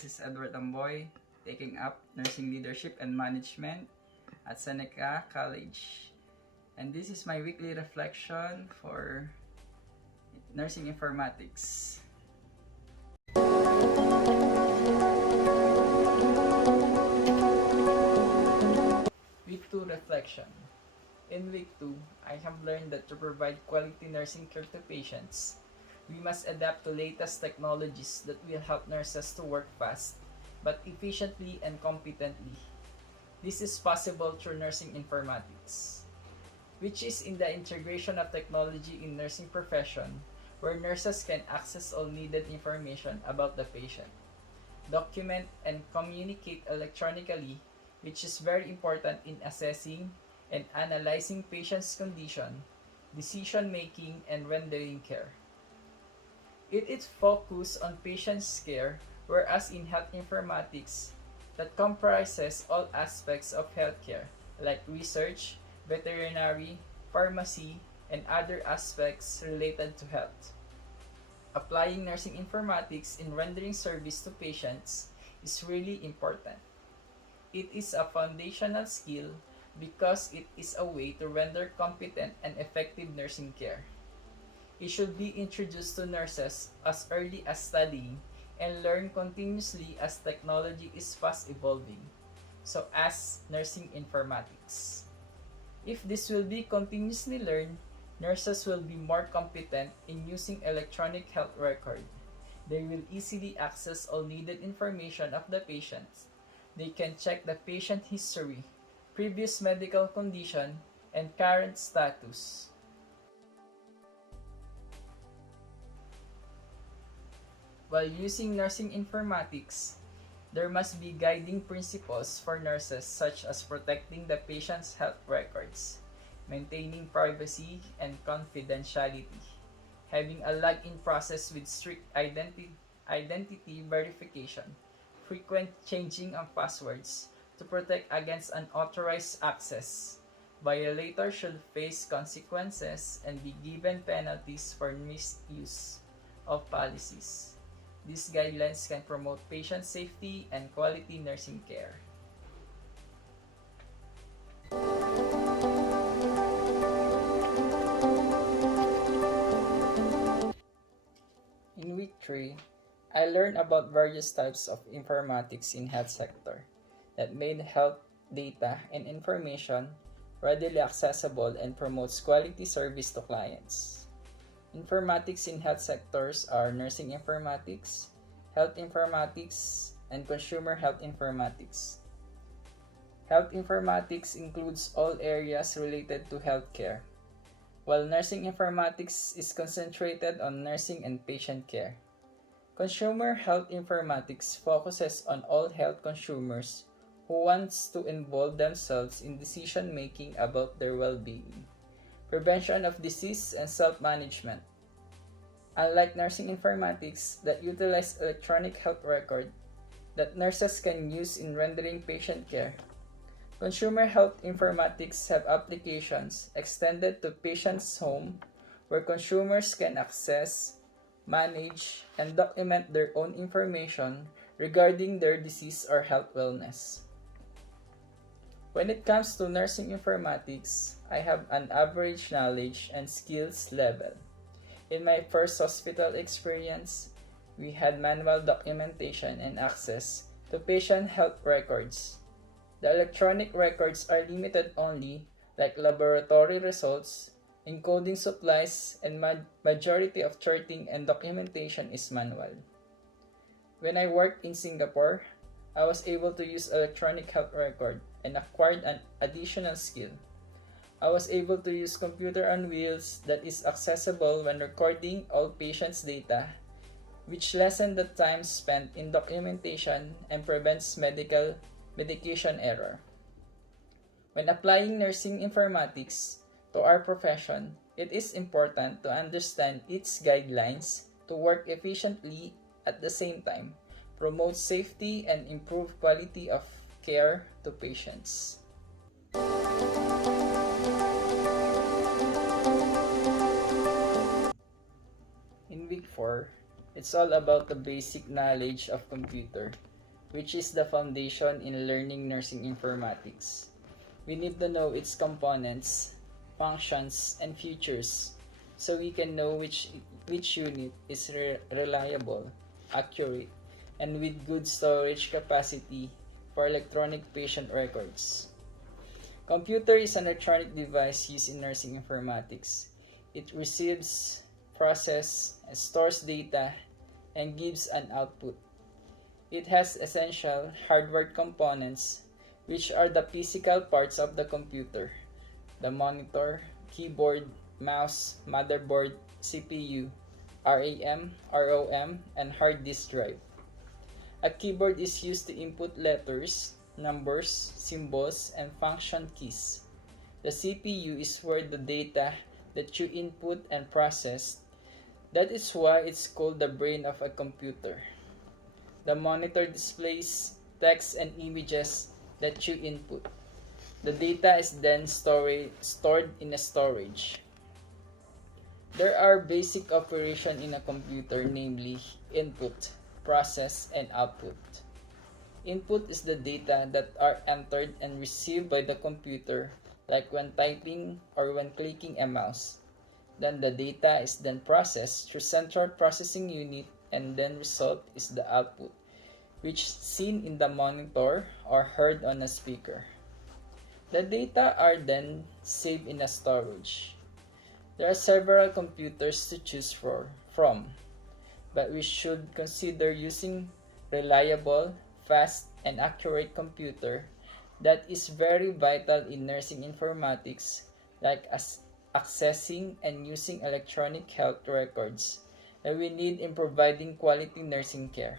This is Edward Amboy, taking up Nursing Leadership and Management at Seneca College. And this is my weekly reflection for Nursing Informatics. Week 2 Reflection. In Week 2, I have learned that to provide quality nursing care to patients, we must adapt to latest technologies that will help nurses to work fast, but efficiently and competently. This is possible through Nursing Informatics, which is in the integration of technology in nursing profession, where nurses can access all needed information about the patient, document and communicate electronically, which is very important in assessing and analyzing patients' condition, decision-making, and rendering care. It is focused on patient's care, whereas in health informatics, that comprises all aspects of healthcare, like research, veterinary, pharmacy, and other aspects related to health. Applying nursing informatics in rendering service to patients is really important. It is a foundational skill because it is a way to render competent and effective nursing care. It should be introduced to nurses as early as studying and learn continuously as technology is fast evolving, so as nursing informatics. If this will be continuously learned, nurses will be more competent in using electronic health record. They will easily access all needed information of the patient. They can check the patient history, previous medical condition, and current status. While using nursing informatics, there must be guiding principles for nurses such as protecting the patient's health records, maintaining privacy and confidentiality, having a login process with strict identity verification, frequent changing of passwords to protect against unauthorized access. Violators should face consequences and be given penalties for misuse of policies. These guidelines can promote patient safety and quality nursing care. In Week 3, I learned about various types of informatics in health sector that made health data and information readily accessible and promotes quality service to clients. Informatics in health sectors are nursing informatics, health informatics, and consumer health informatics. Health informatics includes all areas related to healthcare, while nursing informatics is concentrated on nursing and patient care. Consumer health informatics focuses on all health consumers who wants to involve themselves in decision-making about their well-being, prevention of disease, and self-management. Unlike nursing informatics that utilize electronic health record that nurses can use in rendering patient care, consumer health informatics have applications extended to patients' home where consumers can access, manage, and document their own information regarding their disease or health wellness. When it comes to nursing informatics, I have an average knowledge and skills level. In my first hospital experience, we had manual documentation and access to patient health records. The electronic records are limited only, like laboratory results, encoding supplies, and majority of charting and documentation is manual. When I worked in Singapore, I was able to use electronic health record and acquired an additional skill. I was able to use computer on wheels that is accessible when recording all patients' data, which lessened the time spent in documentation and prevents medication error. When applying nursing informatics to our profession, it is important to understand its guidelines to work efficiently at the same time, promote safety, and improve quality of care to patients. In Week 4, it's all about the basic knowledge of computer which is the foundation in learning nursing informatics. We need to know its components, functions, and features so we can know which unit is reliable, accurate, and with good storage capacity for electronic patient records. Computer is an electronic device used in nursing informatics. It receives, processes, stores data, and gives an output. It has essential hardware components, which are the physical parts of the computer: the monitor, keyboard, mouse, motherboard, CPU, RAM, ROM, and hard disk drive. A keyboard is used to input letters, numbers, symbols, and function keys. The CPU is where the data that you input and process. That is why it's called the brain of a computer. The monitor displays text and images that you input. The data is then stored in a storage. There are basic operations in a computer, namely input, process, and output. Input is the data that are entered and received by the computer, like when typing or when clicking a mouse. Then the data is then processed through central processing unit, and then result is the output, which is seen in the monitor or heard on a speaker. The data are then saved in a storage. There are several computers to choose from, but we should consider using reliable, fast, and accurate computer. That is very vital in nursing informatics, like accessing and using electronic health records that we need in providing quality nursing care.